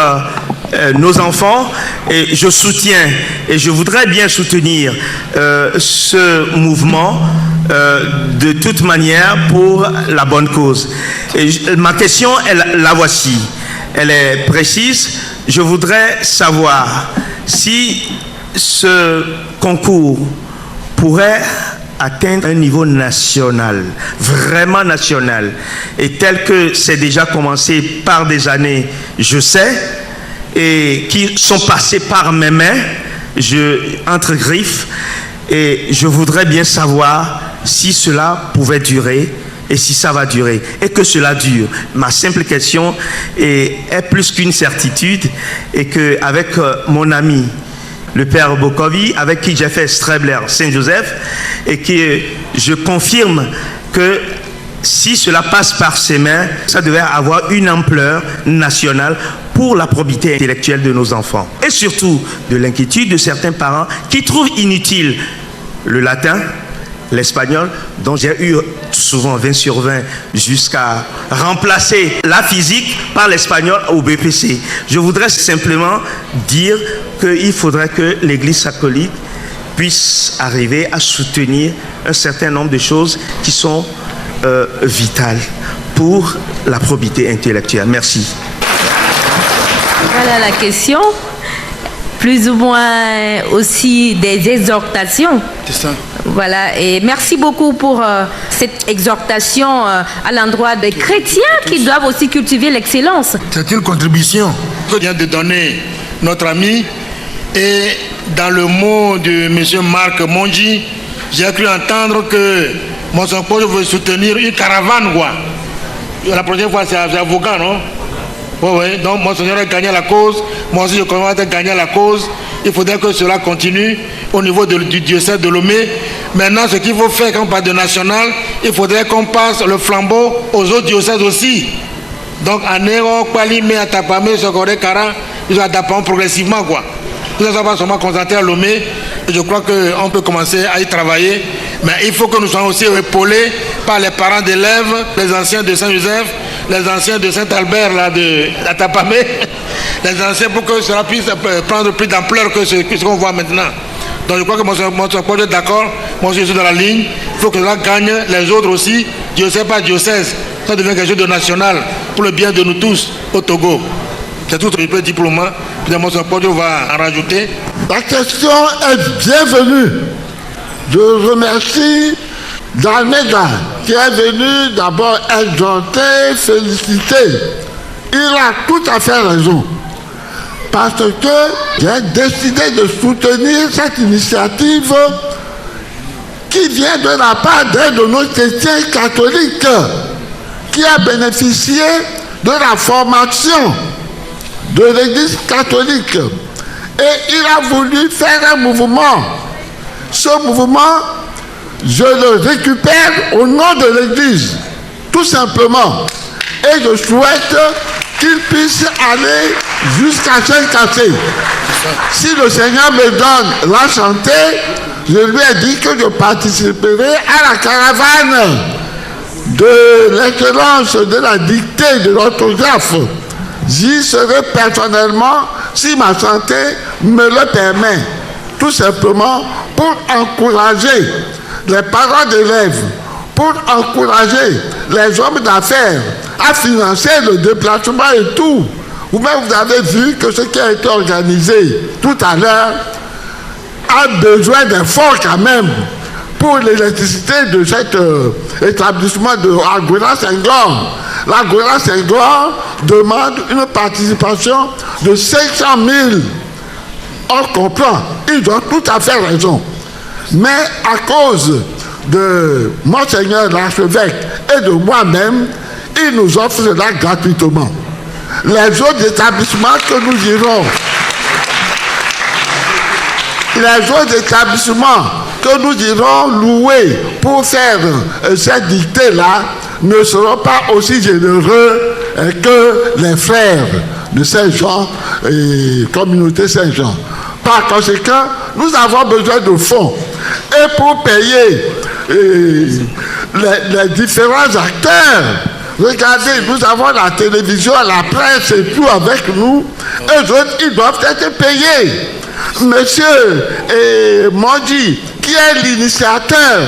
nos enfants. Et je soutiens et je voudrais bien soutenir ce mouvement de toute manière pour la bonne cause. Et ma question, la voici. Elle est précise. Je voudrais savoir si ce concours pourrait atteindre un niveau national, vraiment national, et tel que c'est déjà commencé par des années, je sais, et qui sont passés par mes mains, entre griffes, et je voudrais bien savoir si cela pouvait durer et si ça va durer et que cela dure. Ma simple question est plus qu'une certitude et qu'avec mon ami, le père Bokovi, avec qui j'ai fait Strebler Saint-Joseph, et que je confirme que si cela passe par ses mains, ça devait avoir une ampleur nationale pour la probité intellectuelle de nos enfants. Et surtout, de l'inquiétude de certains parents qui trouvent inutile le latin, l'espagnol, dont j'ai eu souvent 20 sur 20 jusqu'à remplacer la physique par l'espagnol au BPC. Je voudrais simplement dire qu'il faudrait que l'Église catholique puisse arriver à soutenir un certain nombre de choses qui sont vitales pour la probité intellectuelle. Merci. Voilà la question. Plus ou moins aussi des exhortations. C'est ça. Voilà, et merci beaucoup pour cette exhortation à l'endroit des chrétiens qui doivent aussi cultiver l'excellence. C'est une contribution que vient de donner notre ami. Et dans le mot de M. Marc Mongi, j'ai cru entendre que Monseigneur veut soutenir une caravane, quoi. La prochaine fois, c'est avocat, non? Oui, donc Monseigneur a gagné la cause, moi aussi je commence à gagner la cause. Il faudrait que cela continue au niveau du diocèse de Lomé. Maintenant, ce qu'il faut faire quand on parle de national, il faudrait qu'on passe le flambeau aux autres diocèses aussi. Donc, à Néro, Kpalimé, à Tapamé, Sokore, Kara, ils adaptent progressivement, quoi. Tout ça va seulement concentrer à Lomé. Et je crois qu'on peut commencer à y travailler. Mais il faut que nous soyons aussi épaulés par les parents d'élèves, les anciens de Saint-Joseph, les anciens de Saint-Albert, là, de la Tapamé, les anciens, pour que cela puisse prendre plus d'ampleur que ce qu'on voit maintenant. Donc je crois que moi est d'accord, moi je suis dans la ligne, il faut que cela gagne les autres aussi, diocèse par diocèse. Ça devient quelque chose de national pour le bien de nous tous au Togo. C'est tout ce que je peux dire pour le moment. Puis mon Saint-Paul va en rajouter. La question est bienvenue. Je remercie Dalmeda qui est venu d'abord exhorter, féliciter. Il a tout à fait raison. Parce que j'ai décidé de soutenir cette initiative qui vient de la part d'un de nos chrétiens catholiques qui a bénéficié de la formation de l'Église catholique. Et il a voulu faire un mouvement. Ce mouvement, je le récupère au nom de l'Église, tout simplement. Et je souhaite qu'il puisse aller jusqu'à Saint-Cassé. Si le Seigneur me donne la santé, je lui ai dit que je participerai à la caravane de l'excellence de la dictée de l'orthographe. J'y serai personnellement si ma santé me le permet. Tout simplement pour encourager les parents d'élèves, pour encourager les hommes d'affaires à financer le déplacement et tout. Vous-même, vous avez vu que ce qui a été organisé tout à l'heure a besoin d'efforts quand même pour l'électricité de cet établissement de Agora Senghor. L'Agora Senghor demande une participation de 500 000. On comprend, ils ont tout à fait raison. Mais à cause de Monseigneur l'archevêque et de moi-même, ils nous offrent cela gratuitement. Les autres établissements que nous irons, louer pour faire cette dictée-là ne seront pas aussi généreux que les frères de Saint-Jean et communauté Saint-Jean. Par conséquent, nous avons besoin de fonds. Et pour payer les différents acteurs, regardez, nous avons la télévision, la presse et tout avec nous. Eux autres, ils doivent être payés. Monsieur Mondi, qui est l'initiateur,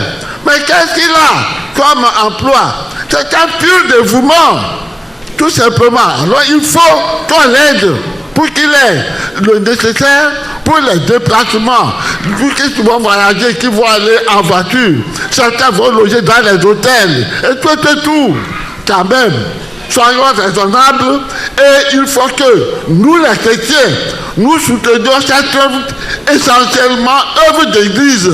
mais qu'est-ce qu'il a comme emploi? C'est un pur dévouement, tout simplement. Alors il faut qu'on l'aide pour qu'il ait le nécessaire pour les déplacements. Pour qu'ils vont voyager, qu'ils vont aller en voiture. Certains vont loger dans les hôtels. Et tout. Quand même, soyons raisonnables. Et il faut que nous, les chrétiens, nous soutenons cette œuvre essentiellement œuvre d'église.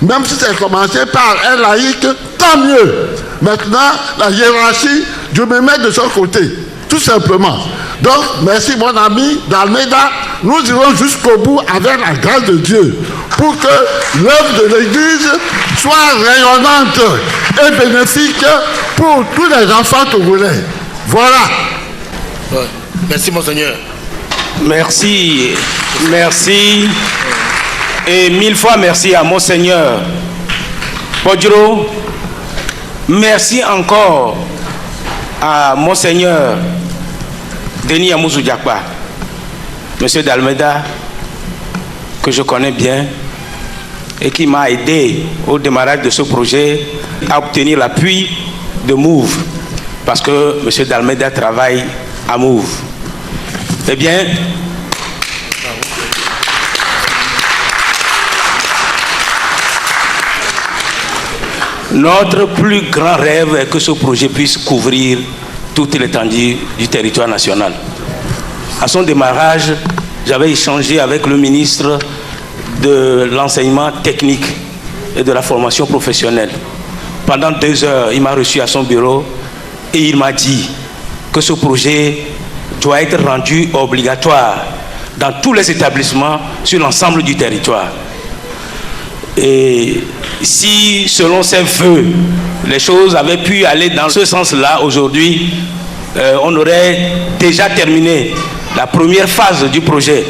Même si c'est commencé par un laïc, tant mieux. Maintenant, la hiérarchie, je me mets de son côté, tout simplement. Donc, merci mon ami d'Almeida, nous irons jusqu'au bout avec la grâce de Dieu pour que l'œuvre de l'Église soit rayonnante et bénéfique pour tous les enfants togolais. Voilà. Ouais. Merci Monseigneur. Merci, merci et 1000 fois merci à Monseigneur Podjro. Merci encore à Monseigneur Denis Amouzou Diakpa, Monsieur d'Almeida, que je connais bien et qui m'a aidé au démarrage de ce projet à obtenir l'appui de Move, parce que Monsieur d'Almeida travaille à Move. Eh bien, notre plus grand rêve est que ce projet puisse couvrir toute l'étendue du territoire national. À son démarrage, j'avais échangé avec le ministre de l'enseignement technique et de la formation professionnelle. Pendant 2 heures, il m'a reçu à son bureau et il m'a dit que ce projet doit être rendu obligatoire dans tous les établissements sur l'ensemble du territoire. Et si, selon ses vœux, les choses avaient pu aller dans ce sens-là, aujourd'hui, on aurait déjà terminé la première phase du projet,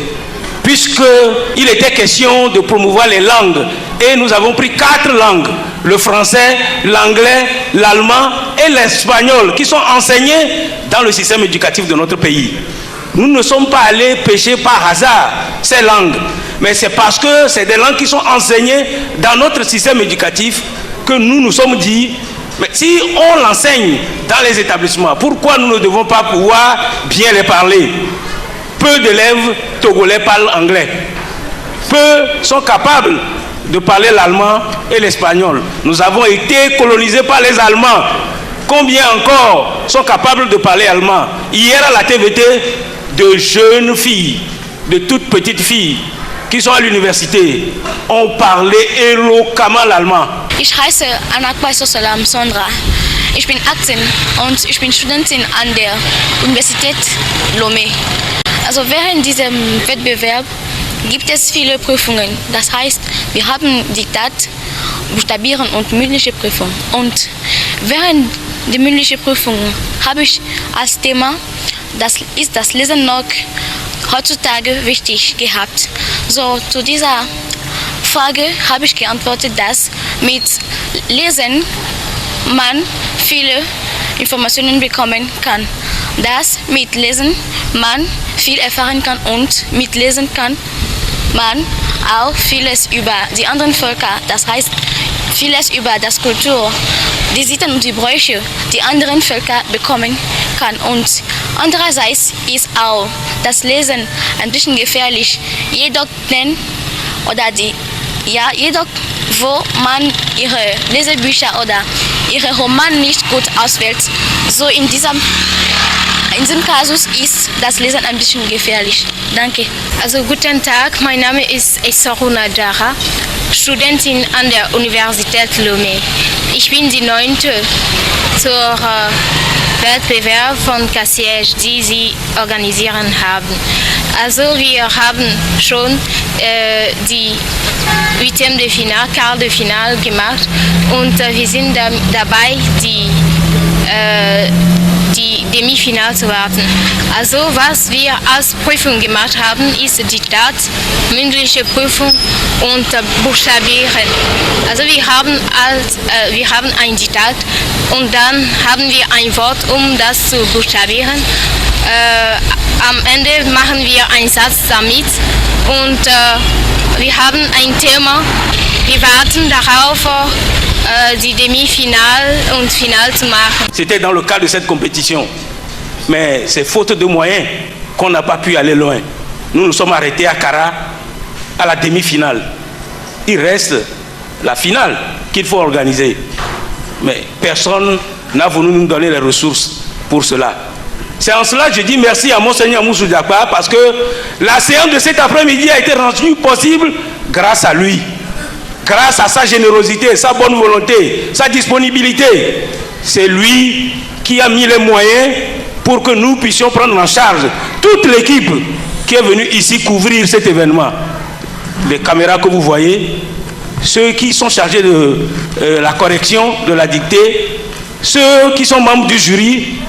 puisqu'il était question de promouvoir les langues. Et nous avons pris 4 langues, le français, l'anglais, l'allemand et l'espagnol, qui sont enseignés dans le système éducatif de notre pays. Nous ne sommes pas allés pêcher par hasard ces langues, mais c'est parce que c'est des langues qui sont enseignées dans notre système éducatif que nous nous sommes dit, mais si on l'enseigne dans les établissements, pourquoi nous ne devons pas pouvoir bien les parler? Peu d'élèves togolais parlent anglais. Peu sont capables de parler l'allemand et l'espagnol. Nous avons été colonisés par les Allemands. Combien encore sont capables de parler allemand? Hier à la TVT, de jeunes filles, de toutes petites filles qui sont à l'université ont parlé éloquemment l'allemand. Ich heiße Anakba Sosalam Sondra. Ich bin 18 und ich bin Studentin an der Universität Lomé. Also während diesem Wettbewerb gibt es viele Prüfungen. Das heißt, wir haben Diktat, Buchstabieren und mündliche Prüfung. Und während der mündlichen Prüfung habe ich als Thema, das ist das Lesen noch heutzutage wichtig gehabt. So, zu dieser Frage habe ich geantwortet, dass mit Lesen man viele Informationen bekommen kann. Dass mit Lesen man viel erfahren kann und mit Lesen kann man auch vieles über die anderen Völker, das heißt vieles über das Kultur, die Sitten und die Bräuche, die anderen Völker bekommen kann. Und andererseits ist auch das Lesen ein bisschen gefährlich. Jedoch wo man ihre Lesebücher oder ihre Romane nicht gut auswählt, so in diesem Kasus ist das Lesen ein bisschen gefährlich. Danke. Also guten Tag, mein Name ist Esaruna Dara, Studentin an der Universität Lomé. Ich bin die 9. zur Wettbewerb von Cassiège, die sie organisieren haben. Also wir haben schon die Huitième de Finale, Quart de Finale gemacht und wir sind dabei, die Demifinale zu warten. Also was wir als Prüfung gemacht haben, ist Diktat, mündliche Prüfung und Buchstabieren. Also wir haben ein Diktat und dann haben wir ein Wort, um das zu buchstabieren. Am Ende machen wir einen Satz damit und wir haben ein Thema. Wir warten darauf, die Demi-Finale und Finale zu machen. C'était dans le cadre de cette compétition. Mais c'est faute de moyens qu'on n'a pas pu aller loin. Nous nous sommes arrêtés à Kara, à la demi-finale. Il reste la finale qu'il faut organiser. Mais personne n'a voulu nous donner les ressources pour cela. C'est en cela que je dis merci à Monseigneur Moussou Diakba parce que la séance de cet après-midi a été rendue possible grâce à lui, grâce à sa générosité, sa bonne volonté, sa disponibilité. C'est lui qui a mis les moyens pour que nous puissions prendre en charge toute l'équipe qui est venue ici couvrir cet événement. Les caméras que vous voyez, ceux qui sont chargés de la correction de la dictée, ceux qui sont membres du jury,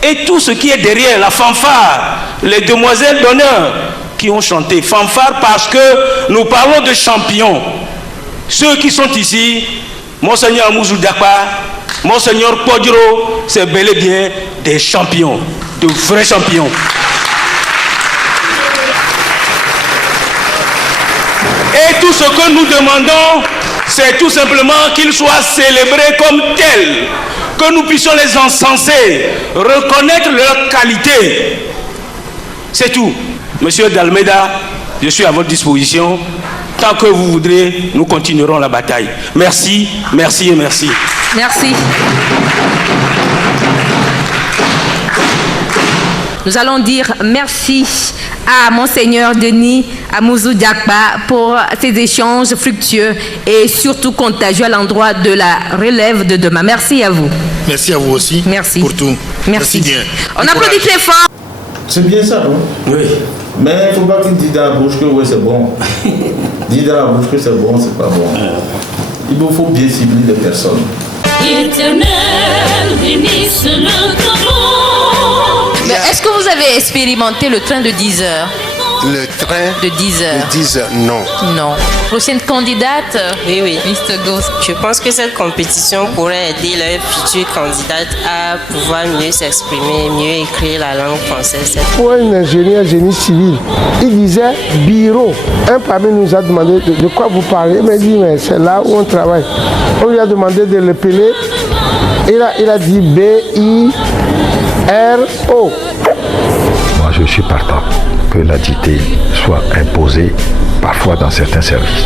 et tout ce qui est derrière, la fanfare, les demoiselles d'honneur qui ont chanté. Fanfare parce que nous parlons de champions. Ceux qui sont ici, Monseigneur Moussou Diakba, Monseigneur Podjro, c'est bel et bien des champions, de vrais champions. Et tout ce que nous demandons, c'est tout simplement qu'ils soient célébrés comme tels, que nous puissions les encenser, reconnaître leur qualité. C'est tout. Monsieur D'Almeida, je suis à votre disposition. Tant que vous voudrez, nous continuerons la bataille. Merci, merci et merci. Merci. Nous allons dire merci à Monseigneur Denis Moussou Diakba pour ces échanges fructueux et surtout contagieux à l'endroit de la relève de demain. Merci à vous. Merci à vous aussi. Merci. Pour tout. Merci bien. On applaudit très fort. C'est bien ça, non? Oui. Mais il ne faut pas qu'il dise dans la bouche que oui, c'est bon. Dis dans la bouche que c'est bon, c'est pas bon. Il faut bien cibler les personnes. Éternel, bénisse le tombeau. Mais est-ce que vous avez expérimenté le train de 10 heures? Le train de 10 heures. De 10 heures, non. Non. Prochaine candidate? Oui, oui. Mr. Ghost. Je pense que cette compétition pourrait aider les futures candidates à pouvoir mieux s'exprimer, mieux écrire la langue française. Pour un ingénieur génie civil, il disait bureau. Un parmi nous a demandé de quoi vous parlez. Il m'a dit, mais c'est là où on travaille. On lui a demandé de l'épeler. Il a dit B-I-R-O. Moi, je suis partant que la dictée soit imposée parfois dans certains services.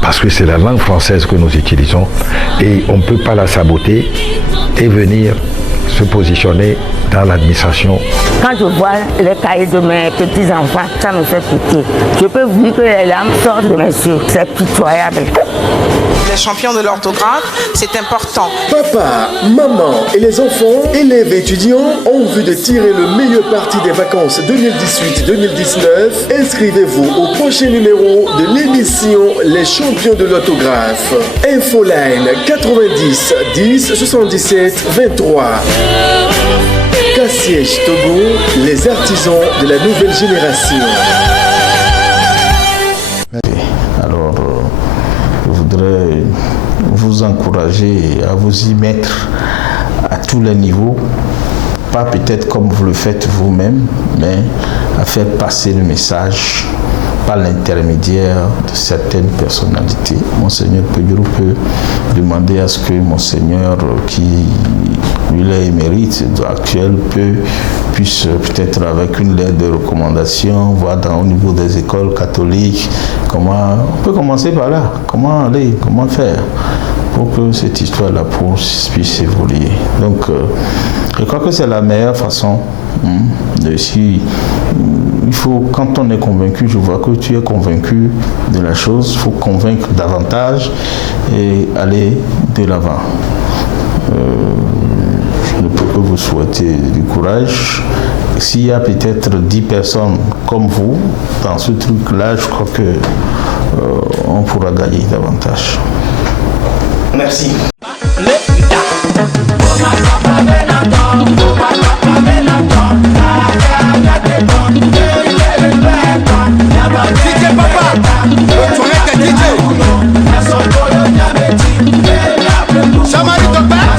Parce que c'est la langue française que nous utilisons et on ne peut pas la saboter et venir se positionner dans l'administration. Quand je vois les cahiers de mes petits-enfants, ça me fait pitié. Je peux vous dire que les larmes sortent de mes yeux. C'est pitoyable. Les champions de l'orthographe, c'est important. Papa, maman et les enfants, élèves et étudiants ont envie de tirer le meilleur parti des vacances 2018-2019. Inscrivez-vous au prochain numéro de l'émission Les champions de l'orthographe. Infoline 90 10 77 23. Cassiège Togo, les artisans de la nouvelle génération. Alors, je voudrais vous encourager à vous y mettre à tous les niveaux, pas peut-être comme vous le faites vous-même, mais à faire passer le message par l'intermédiaire de certaines personnalités. Monseigneur Podjro peut demander à ce que Monseigneur, qui lui est émérite actuel, puisse peut-être avec une lettre de recommandation voir au niveau des écoles catholiques comment on peut commencer par là, comment aller, comment faire pour que cette histoire-là puisse évoluer. Donc, je crois que c'est la meilleure façon de si il faut, quand on est convaincu, je vois que tu es convaincu de la chose, il faut convaincre davantage et aller de l'avant. Je ne peux que vous souhaiter du courage. S'il y a peut-être 10 personnes comme vous dans ce truc-là, je crois que on pourra gagner davantage. Merci. DJ Papa, le tourette DJ. Somebody to back.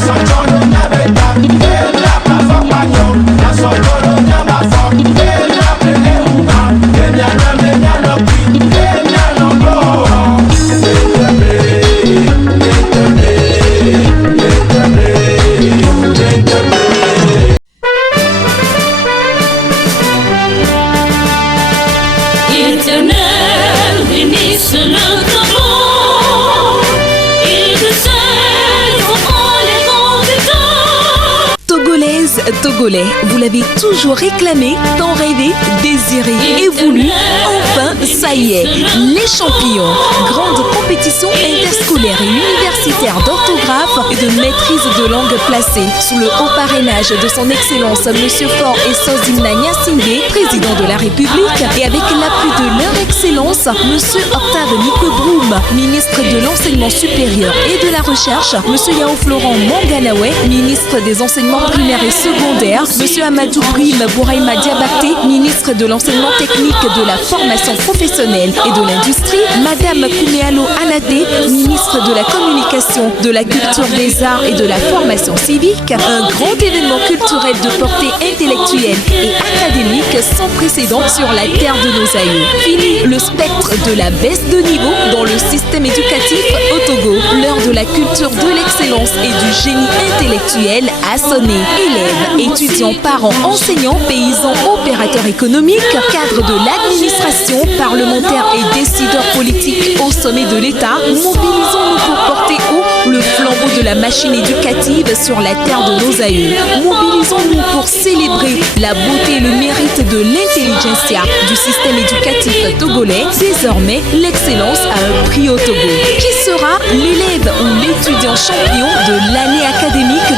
togolais. Vous l'avez toujours réclamé, tant rêvé, désiré et voulu. Enfin, ça y est, les champions. Grande compétition interscolaire et universitaire d'orthographe et de maîtrise de langue placée sous le haut parrainage de son Excellence Monsieur Faure et Sozimna Nyasingbe, président de la République, et avec l'appui de leur Excellence Monsieur Octave Nikobroum, ministre de l'Enseignement supérieur et de la Recherche, Monsieur Yao Florent Manganawe, ministre des Enseignements primaires et secondaires, Monsieur Amadou Prime Bouraïma Diabaté, ministre de l'Enseignement technique, de la formation professionnelle et de l'industrie, Madame Kouméalo Anadé, ministre de la Communication, de la Culture, des Arts et de la Formation civique, un grand événement culturel de portée intellectuelle et académique sans précédent sur la terre de nos aïeux. Fini le spectre de la baisse de niveau dans le système éducatif au Togo. L'heure de la culture, de l'excellence et du génie intellectuel a sonné. Élèves, étudiants, parents, enseignants, paysans, opérateurs économiques, cadres de l'administration, parlementaires et décideurs politiques au sommet de l'État, mobilisons-nous pour porter haut le flambeau de la machine éducative sur la terre de nos aïeux. Mobilisons-nous pour célébrer la beauté et le mérite de l'intelligentsia du système éducatif togolais. Désormais, l'excellence a un prix au Togo. Qui sera l'élève ou l'étudiant champion de l'année académique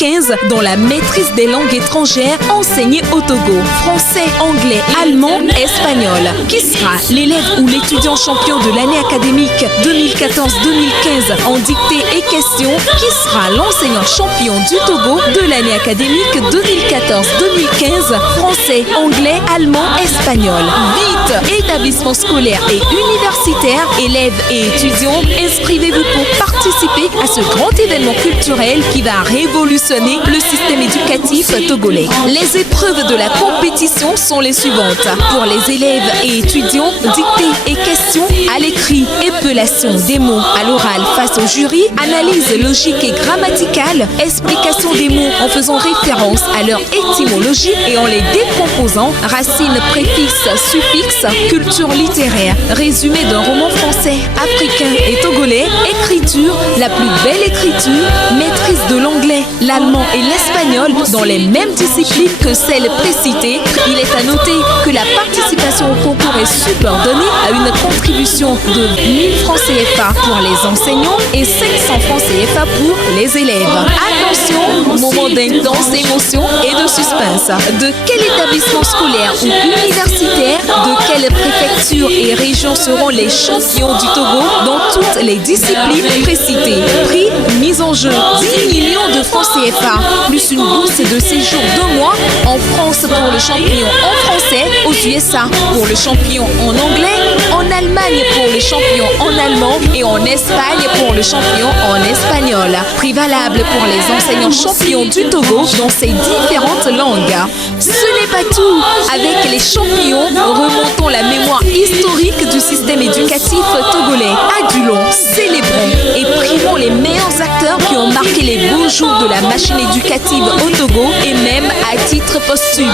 2014-2015 dans la maîtrise des langues étrangères enseignées au Togo? Français, anglais, allemand, espagnol. Qui sera l'élève ou l'étudiant champion de l'année académique 2014-2015 en dictée et questions? Qui sera l'enseignant champion du Togo de l'année académique 2014-2015? Français, anglais, allemand, espagnol. Vite, établissements scolaires et universitaires, élèves et étudiants, inscrivez-vous pour participer à ce grand événement culturel qui va révolutionner le système éducatif togolais. Les épreuves de la compétition sont les suivantes. Pour les élèves et étudiants, dictée et questions à l'écrit, épellation des mots à l'oral face au jury, analyse logique et grammaticale, explication des mots en faisant référence à leur étymologie et en les décomposant, racines, préfixes, suffixes, culture littéraire, résumé d'un roman français, africain et togolais, écriture, la plus belle écriture, maîtrise de l'anglais, l'allemand et l'espagnol dans les mêmes disciplines que celles précitées. Il est à noter que la participation au concours est subordonnée à une contribution de 1000 francs CFA pour les enseignants et 500 francs CFA pour les élèves. Attention, moment d'intense émotion et de suspense. De quel établissement scolaire ou universitaire, de quelle préfecture et région seront les champions du Togo dans toutes les disciplines précitées? Prix, mise en jeu 10 millions de francs CFA, plus une bourse de séjour 2 mois en France pour le champion en français, aux USA pour le champion en anglais, en Allemagne pour le champion en allemand et en Espagne pour le champion en espagnol. Prix valable pour les enseignants champions du Togo dans ces différentes langues. Ce n'est pas tout. Avec les champions, remontons la mémoire historique du système éducatif togolais. Adulons, célébrons et primons les meilleurs acteurs qui ont marqué les beaux jours de la machine éducative au Togo et même à titre posthume.